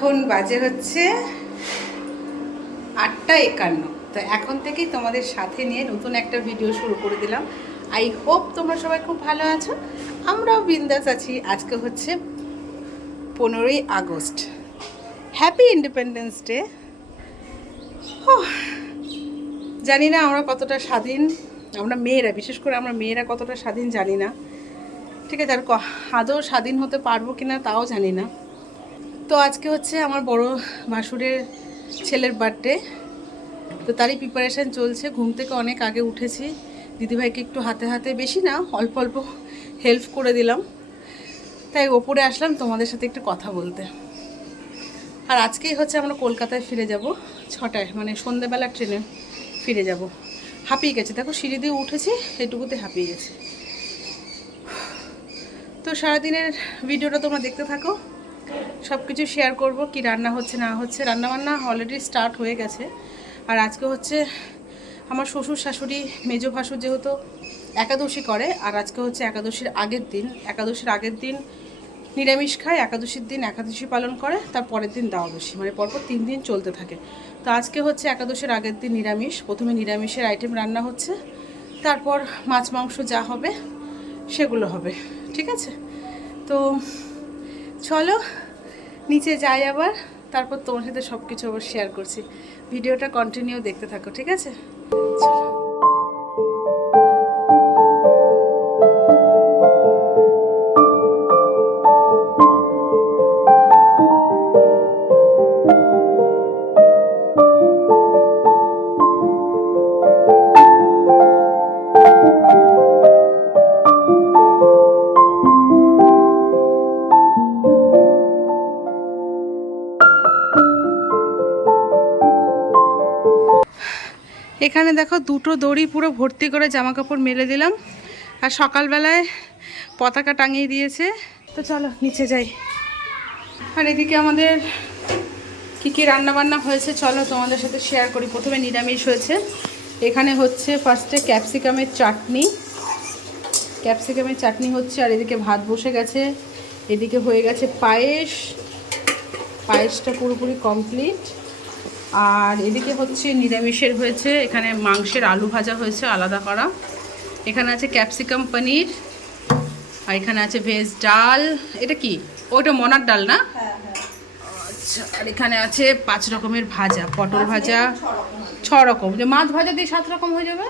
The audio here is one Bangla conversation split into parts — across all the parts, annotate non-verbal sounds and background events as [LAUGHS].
এখন বাজে হচ্ছে আটটা একান্ন। তো এখন থেকেই তোমাদের সাথে নিয়ে নতুন একটা ভিডিও শুরু করে দিলাম। আই হোপ তোমরা সবাই খুব ভালো আছো। আমরাও বিন্দাস আছি। আজকে হচ্ছে পনেরোই আগস্ট। হ্যাপি ইন্ডিপেন্ডেন্স ডে জানি না আমরা কতটা স্বাধীন, আমরা মেয়েরা, বিশেষ করে আমরা মেয়েরা কতটা স্বাধীন জানি না। ঠিক আছে, আর আদৌ স্বাধীন হতে পারব কি না তাও জানি না। তো আজকে হচ্ছে আমার বড় ভাসুরের ছেলের বার্থডে তো তারই প্রিপারেশান চলছে। ঘুম থেকে অনেক আগে উঠেছি। দিদিভাইকে একটু হাতে হাতে বেশি না, অল্প অল্প হেল্প করে দিলাম। তাই ওপরে আসলাম, তোমাদের সাথে একটু কথা বলতে। আর আজকেই হচ্ছে আমরা কলকাতায় ফিরে যাব, ছটায় মানে সন্ধেবেলা ট্রেনে ফিরে যাব। হাঁপিয়ে গেছে। দেখো, সিঁড়ি দিয়ে উঠেছি, এটুকুতে হাঁপিয়ে গেছে। তো সারাদিনের ভিডিওটা তোমরা দেখতে থাকো। সব কিছু শেয়ার করব, কি রান্না হচ্ছে, না হচ্ছে। রান্নাবান্না অলরেডি স্টার্ট হয়ে গেছে। আর আজকে হচ্ছে আমার শ্বশুর শাশুড়ি, মেজো ভাসুর যেহেতু একাদশী করে, আর আজকে হচ্ছে একাদশীর আগের দিন। একাদশীর আগের দিন নিরামিষ খায়, একাদশীর দিন একাদশী পালন করে, তার পরের দিন দ্বাদশী মানে পরপর তিন দিন চলতে থাকে। তো আজকে হচ্ছে একাদশীর আগের দিন নিরামিষ। প্রথমে নিরামিষের আইটেম রান্না হচ্ছে, তারপর মাছ, মাংস যা হবে, সেগুলো হবে। ঠিক আছে? তো চলো নিচে যাই আবার, তারপর তোমার সাথে সব কিছু আবার শেয়ার করছি। ভিডিওটা কন্টিনিউ দেখতে থাকো, ঠিক আছে? এখানে দেখো দুটো দড়ি পুরো ভর্তি করে জামা কাপড় মেলে দিলাম। আর সকালবেলায় পতাকা টাঙিয়ে দিয়েছে। তো চলো, নিচে যাই। আর এদিকে আমাদের কী কী রান্নাবান্না হয়েছে চলো তোমাদের সাথে শেয়ার করি। প্রথমে নিরামিষ হয়েছে। এখানে হচ্ছে ফার্স্টে ক্যাপসিকামের চাটনি। ক্যাপসিকামের চাটনি হচ্ছে, আর এদিকে ভাত বসে গেছে। এদিকে হয়ে গেছে পায়েস। পায়েসটা পুরোপুরি কমপ্লিট আর এদিকে হচ্ছে নিরামিষের হয়েছে এখানে মাংসের আলু ভাজা হয়েছে আলাদা করা। এখানে আছে ক্যাপসিকাম পনির আর এখানে আছে ভেজ ডাল। এটা কি? ওটা মনার ডাল না? আচ্ছা আর এখানে আছে পাঁচ রকমের ভাজা পটল ভাজা। ছ রকম যে মাছ ভাজা দিয়ে সাত রকম হয়ে যাবে?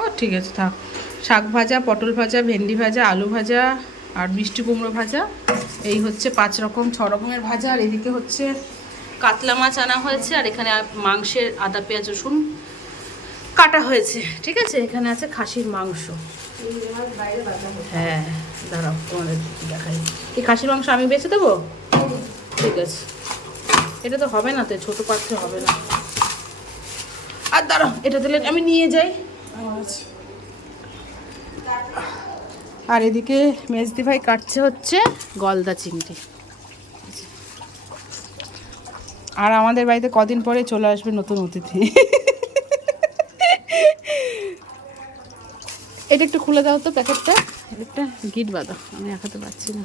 ও ঠিক আছে থাক। শাক ভাজা পটল ভাজা ভেন্ডি ভাজা আলু ভাজা আর মিষ্টি কুমড়ো ভাজা। এই হচ্ছে পাঁচ রকম ছ রকমের ভাজা। আর এদিকে হচ্ছে কাতলা মাছ আনা হয়েছে, আর এখানে মাংসের আদা, পেঁয়াজ, রসুন কাটা হয়েছে। ঠিক আছে? এখানে আছে খাসির মাংস। হ্যাঁ দাঁড়াও, তোমাদের দেখাই। কি খাসির মাংস আমি বেছে দেবো? ঠিক আছে। এটা তো হবে না, তো ছোটো পাত্রে হবে না। আর দাঁড়াও, এটা দিলে আমি নিয়ে যাই। আর এদিকে মেজদি ভাই কাটছে হচ্ছে গলদা চিংড়ি। আর আমাদের বাড়িতে কদিন পরে চলে আসবে নতুন অতিথি। এটা একটু খুলে দাও তো প্যাকেটটা। একটা গিট বাঁধা আমি একাতে পারছি না।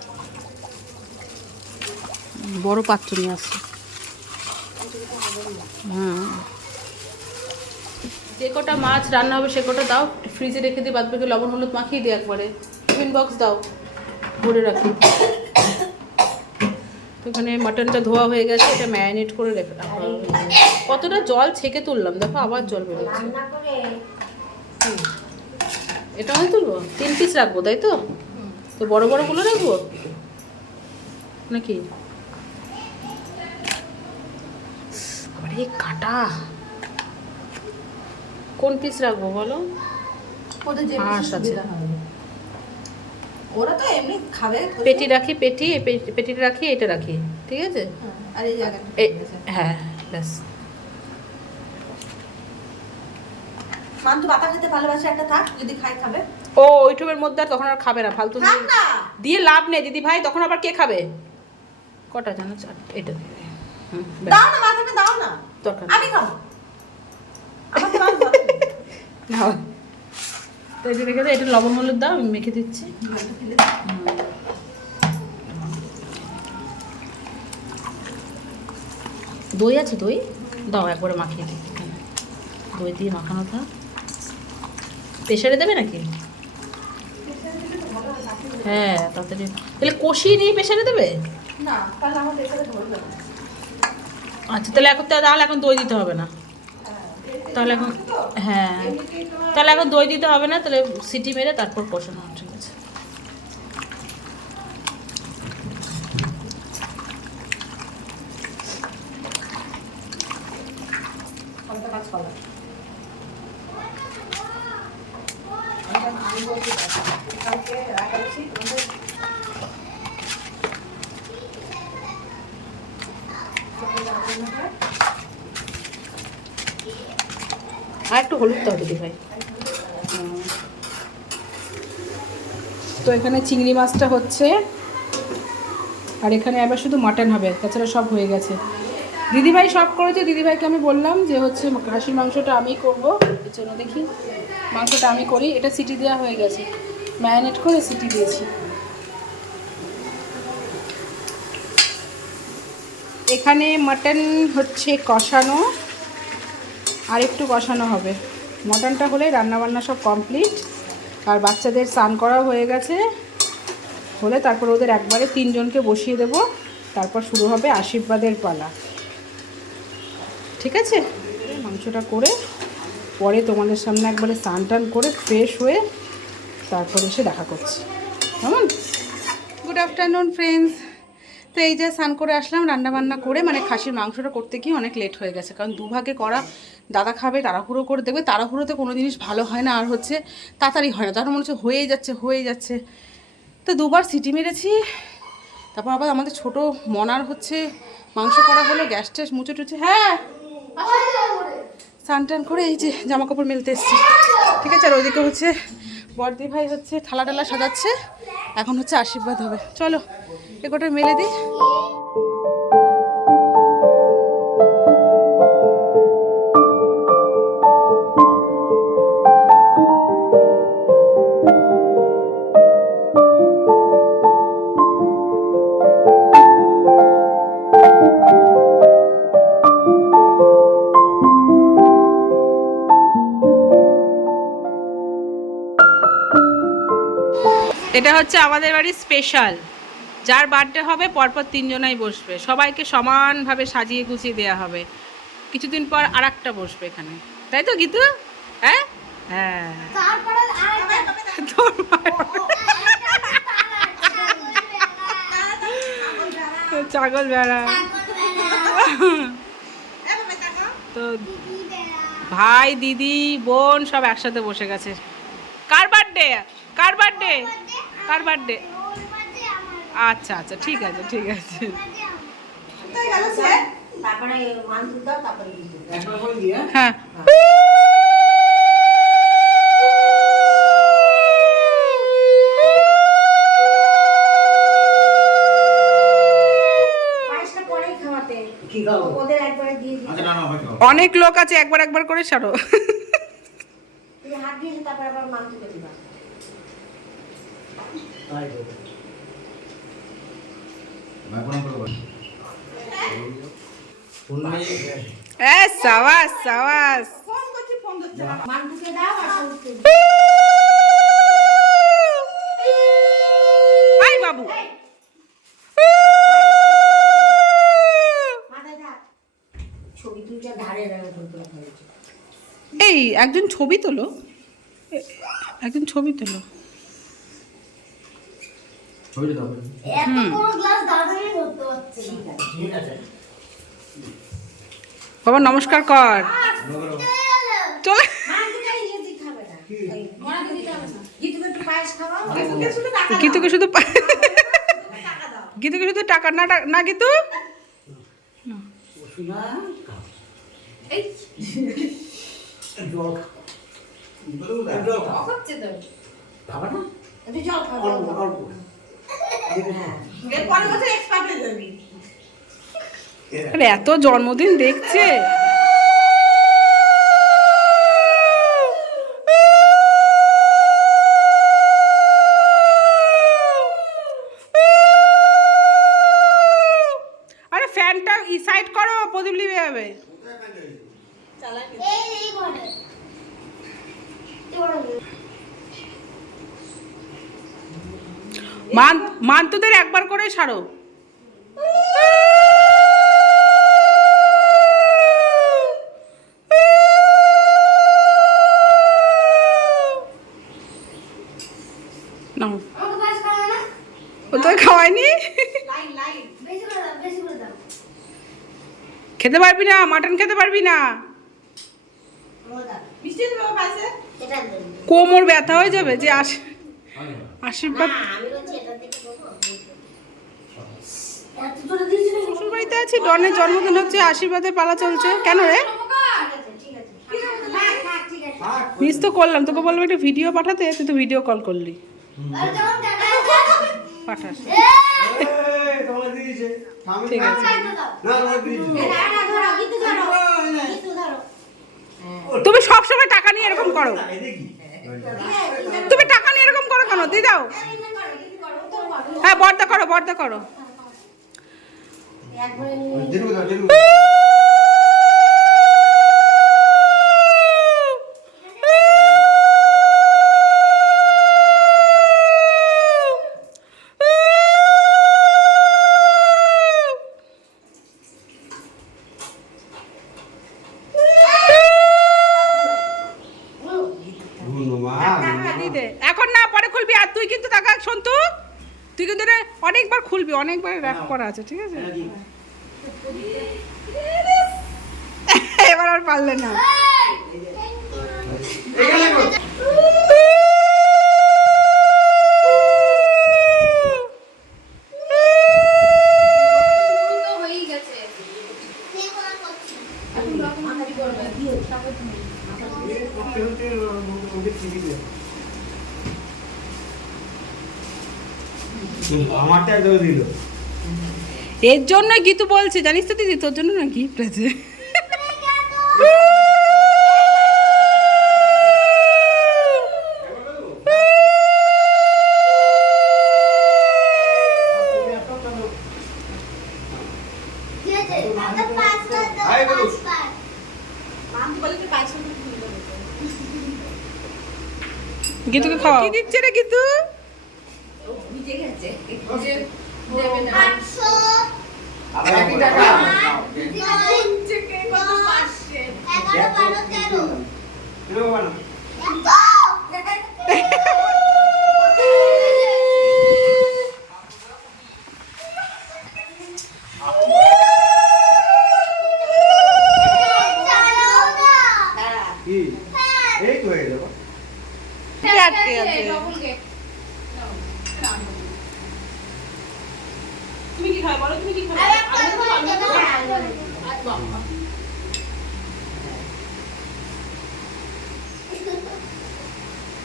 বড় পাত্র নিয়ে আসছি। হ্যাঁ। যে কটা মাছ রান্না হবে সে কটা দাও ফ্রিজে রেখে দিয়ে বাদ বাকি লবণ হলুদ মাখিয়ে দিই একবারে। টিফিন বক্স দাও। ভরে রাখি। তো এখানে মাটনটা ধোয়া হয়ে গেছে এটা ম্যারিনেট করে রেখে রাখা কতটা জল ছেঁকে তুললাম? দেখো আবার জল বেরোচ্ছে। এটা আমি তুলবো? তিন পিস রাখব তাই তো? তো বড় বড়গুলো রাখব? নাকি? আরে কাটা। কোন পিস রাখব বলো? বেশি আছে। ওরা তো এমনি খাবে। পেটি রাখি পেটি পেটিটা রাখি এটা রাখি ঠিক আছে? হ্যাঁ, আর এই জায়গাটা। হ্যাঁ ব্যাস। মান্তু পাতা খেতে ভালোবাসে একটা থাক যদি খাই খাবে। ও ওইটুবের মধ্যে আর তখন আর খাবে না ফালতু দিয়ে- লাভ নেই দিদি ভাই তখন আবার কে খাবে? কটা জানো? এটা দাও না মাথাটা দাও না। দরকার আমি খাব। আমার তো মাছ ভালো লাগে। নাও। এটা রেখে দে এটা লবণ হলুদ দাও আমি মেখে দিচ্ছি। দই আছে দই দাও একবারে মাখিয়ে দিই। দই দিয়ে মাখানো থাক প্রেশারে দেবে নাকি হ্যাঁ তাড়াতাড়ি তাহলে কষিয়ে নিয়ে প্রেশারে দেবে আচ্ছা তাহলে এখন তাহলে এখন দই দিতে হবে না তাহলে এখন হ্যাঁ তাহলে এখন দই দিতে হবে না, তাহলে সিটি মেরে তারপর কষানো ঠিক আছে? আর একটু হলুদ দাও দিদি ভাই তো এখানে চিংড়ি মাছটা হচ্ছে, আর এখানে আবার শুধু মাটন হবে, তাছাড়া সব হয়ে গেছে। দিদিভাই সব করেছে, দিদিভাইকে আমি বললাম যে হচ্ছে খাসির মাংসটা আমি করব। এর জন্য দেখি, মাংসটা আমি করি, এটা সিটি দেওয়া হয়ে গেছে। ম্যারিনেট করে সিটি দিয়েছি। এখানে মাটন হচ্ছে কষানো। আর একটু কষানো হবে। মটনটা হলে রান্নাবান্না সব কমপ্লিট আর বাচ্চাদের স্নান করা হয়ে গেছে। হলে তারপর ওদের একবারে তিনজনকে বসিয়ে দেব। তারপর শুরু হবে আশীর্বাদের পালা। ঠিক আছে? মাংসটা করে পরে তোমাদের সামনে একবারে স্নান টান করে ফ্রেশ হয়ে তারপর এসে দেখা করছি। কেমন? গুড আফটারনুন ফ্রেন্ডস তো এই যে স্নান করে আসলাম রান্না বান্না করে মানে খাসির মাংসটা করতে গিয়ে অনেক লেট হয়ে গেছে। কারণ দুভাগে করা দাদা খাবে, তাড়াহুড়ো করে দেখবে, তাড়াহুড়োতে কোনো জিনিস ভালো হয় না, আর হচ্ছে তাড়াতাড়ি হয় না। তখন মনে হচ্ছে হয়েই যাচ্ছে হয়েই যাচ্ছে। তো দুবার সিটি মেরেছি। তারপর আবার আমাদের ছোট মনার হচ্ছে মাংস করা হলো, গ্যাস ট্যাস মুছে টুচে হ্যাঁ। স্নান টান করে এই যে জামা কাপড় মেলতে এসছি। ঠিক আছে, আর ওইদিকে হচ্ছে বর্দি ভাই হচ্ছে থালা টালা সাজাচ্ছে। এখন হচ্ছে আশীর্বাদ হবে। চলো এগোটা মেলে দিই। এটা হচ্ছে আমাদের বাড়ির স্পেশাল যার বার্থডে হবে পরপর তিনজনাই বসবে। সবাইকে সমানভাবে সাজিয়ে গুছিয়ে দেওয়া হবে। কিছুদিন পর আর একটা বসবে এখানে। তাই তো গীতু? হ্যাঁ? হ্যাঁ। ছাগল বেড়া। তো ভাই দিদি বোন সব একসাথে বসে গেছে। কার বার্থডে কার বার্থডে কার বার্থডে আচ্ছা আচ্ছা ঠিক আছে ঠিক আছে। মাংস হ্যাঁ? পায়েসটা পরেই খাওয়াতে। কি খাব? ওদের একবারে দিয়ে দিই। আচ্ছা অনেক লোক আছে একবার একবার করে সারো। হাত দিয়েছ তারপর আবার মাংসকে দিবা তাই তো ভাই প্রণাম করো ভাই ফোন নাই এ সাবাস বাবু। এই একজন ছবি তোলো। একজন ছবি তোলো। ছবিটা দাও। এত বড় গ্লাস দাঁড়িয়ে ধরতে পারছে ঠিক আছে। বাবা নমস্কার কর। চলে। গীতুকে শুধু গীতুকে শুধু টাকা না না গীতু? শোনা এই। জল জল এত জন্মদিন দেখছে আরে ফ্যানটা সাইড করো প্রদীপ মান মান্তুদের একবার করে সারো। খেতে পারবি না, মাটন খেতে পারবি না। কোমর ব্যথা হয়ে যাবে যে আশ আশীর্বাদ না আমি বলছি এটা দিতে বলব এত জোরে দিয়েছি না শ্বশুর বাড়িতে আছি, ডনের জন্মদিন হচ্ছে আশীর্বাদের পালা চলছে। কেন রে? মিস তো করলাম, তোকে বললাম একটা ভিডিও পাঠাতে, তুই তো ভিডিও কল করলি। পাঠাস। ঠিক আছে। তুমি সবসময় টাকা নিয়ে এরকম করো। তুমি টাকা নিয়ে এরকম করো কেন? দিয়ে দাও গিট্টু করো গিট্টু করো তো করো হ্যাঁ বর্দা করো বর্দা করো। অনেকবার র্যাপ করা আছে ঠিক আছে? এবার আর পারলে না। আমারটা দিল। এর জন্যই গীতু বলছে জানিস তো দিদি তোর জন্য না গিফট আছে। গীতুকে খাওয়া কি দিচ্ছে রে গীতু? ভিজে গেছে আটশো আবার একই টাকা নয় থেকে কত পাঁচশে এগারো বারো তেরো এরকম বানা। এত চালাও না কি এই তো হয়ে যাব আটকে আছে তুমি কি খাবে বলো তুমি কি খাবে আর একটা করে দেবো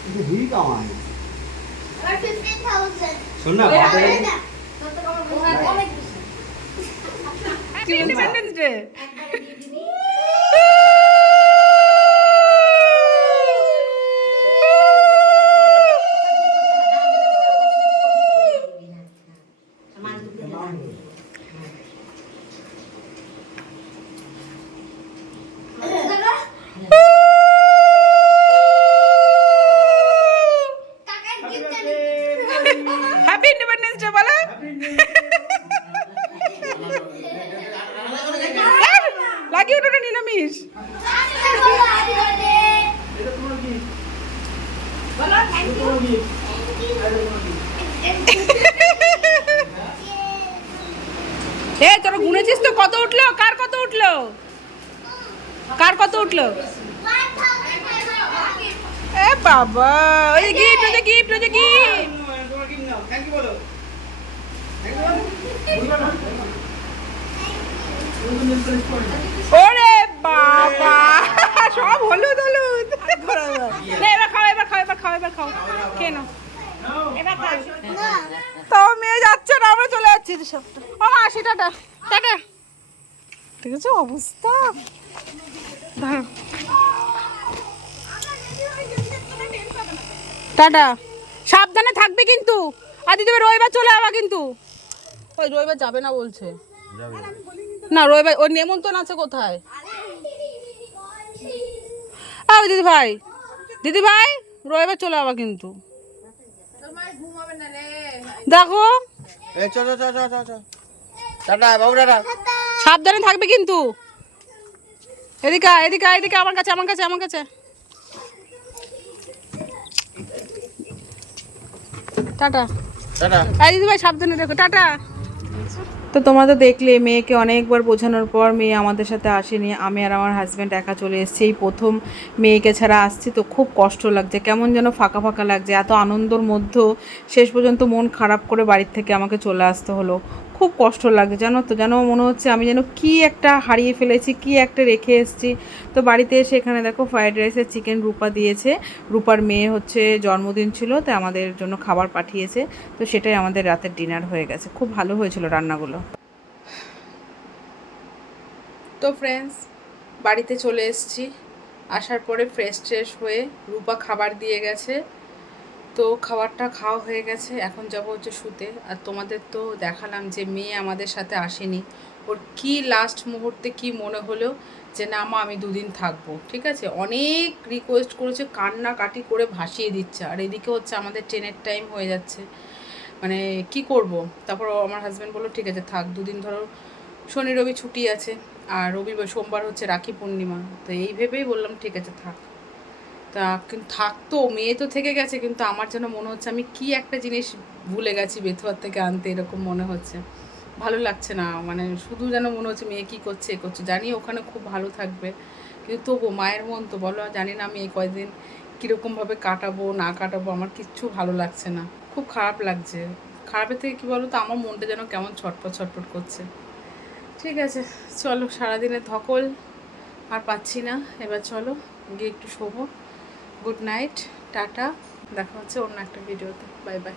কিন্তু হুই কামাই আর ফিফটিন থাউজেন্ড শোন না ইন্ডিপেন্ডেন্স ডে [LAUGHS] একবারে দিয়ে দিবি হ্যাপি ইন্ডিপেন্ডেন্স ডে বলো লাগিয়ে ওটা নিরামিষ এ তোরা গুনেছিস তো কত উঠল কার কত উঠল উঠল? এ বাবা ওই যে গিফট ওই যে গিফট ওই যে গিফট। ওরে বাবা সব হলুদ হলুদ। নে, এবার খাও এবার খাও এবার খাও এবার খাও। কেন তাও মেয়ে যাচ্ছে না আমরা চলে যাচ্ছি। সবটা ও আসি টাটা টাটা ঠিক আছে অবস্থা। টাটা। সাবধানে থাকবে কিন্তু। আর দিদি ভাই রবিবার চলে যাবা কিন্তু। ওই রবিবার যাবে না বলছে। না। রবিবার ওর নেমন্তন্ন আছে কোথায়? আ দিদি ভাই দিদি ভাই রবিবার চলে যাবা কিন্তু। দেখো। এই চল চল চল চল চল টাটা বাবু টাটা। সাবধানে থাকবে কিন্তু। এদিকে এদিকে এদিকে আমার কাছে আমার কাছে আমার কাছে। টাটা। টাটা। এই দিদি ভাই সাবধানে দেখো টাটা। তো তোমরা তো দেখলে মেয়েকে অনেকবার বোঝানোর পর মেয়ে আমাদের সাথে আসেনি। আমি আর আমার হাজব্যান্ড একা চলে এসেছি। এই প্রথম মেয়েকে ছাড়া আসছি তো খুব কষ্ট লাগছে। কেমন যেন ফাঁকা ফাঁকা লাগছে। এত আনন্দর মধ্যেও শেষ পর্যন্ত মন খারাপ করে বাড়ির থেকে আমাকে চলে আসতে হলো। খুব কষ্ট লাগছে জানো তো? যেন মনে হচ্ছে আমি যেন কি একটা হারিয়ে ফেলেছি, কি একটা রেখে এসেছি। তো বাড়িতে এসে এখানে দেখো ফ্রাইড রাইসের চিকেন রূপা দিয়েছে। রূপার মেয়ে হচ্ছে জন্মদিন ছিল, তাই আমাদের জন্য খাবার পাঠিয়েছে। তো সেটাই আমাদের রাতের ডিনার হয়ে গেছে। খুব ভালো হয়েছিল রান্নাগুলো। তো ফ্রেন্ডস বাড়িতে চলে এসেছি। আসার পরে ফ্রেশ ট্রেশ হয়ে রূপা খাবার দিয়ে গেছে। তো খাবারটা খাওয়া হয়ে গেছে, এখন যাব হচ্ছে শুতে। আর তোমাদের তো দেখালাম যে মেয়ে আমাদের সাথে আসেনি। ওর কি লাস্ট মুহূর্তে কি মনে হলো যে না মা, আমি দুদিন থাকব, ঠিক আছে? অনেক রিকোয়েস্ট করেছে, কান্নাকাটি করে ভাসিয়ে দিচ্ছে। আর এদিকে হচ্ছে আমাদের ট্রেনের টাইম হয়ে যাচ্ছে। মানে কি করব? তারপর আমার হাজব্যান্ড বলল, ঠিক আছে, থাক, দুদিন ধরো, শনি, রবি ছুটি আছে। আর রবিবার, সোমবার হচ্ছে রাখি পূর্ণিমা। তো এই ভেবেই বললাম, ঠিক আছে, থাক। তা কিন্তু থাকতো, মেয়ে তো থেকে গেছে, কিন্তু আমার যেন মনে হচ্ছে আমি কি একটা জিনিস ভুলে গেছি বেথুয়ার থেকে আনতে, এরকম মনে হচ্ছে। ভালো লাগছে না মানে শুধু যেন মনে হচ্ছে মেয়ে কী করছে, এ করছে, জানি ওখানে খুব ভালো থাকবে। কিন্তু তবু মায়ের মন তো, বলো জানি না আমি এই কয়দিন কীরকমভাবে কাটাবো, না কাটাবো, আমার কিচ্ছু ভালো লাগছে না। খুব খারাপ লাগছে। খারাপের থেকে কী বলো তো, আমার মনটা যেন কেমন ছটপট ছটপট করছে। ঠিক আছে, চলো, সারাদিনের ধকল, আর পাচ্ছি না। এবার চলো, গিয়ে একটু শোবো। Good night tata. দেখা হচ্ছে অন্য একটা ভিডিওতে। Bye bye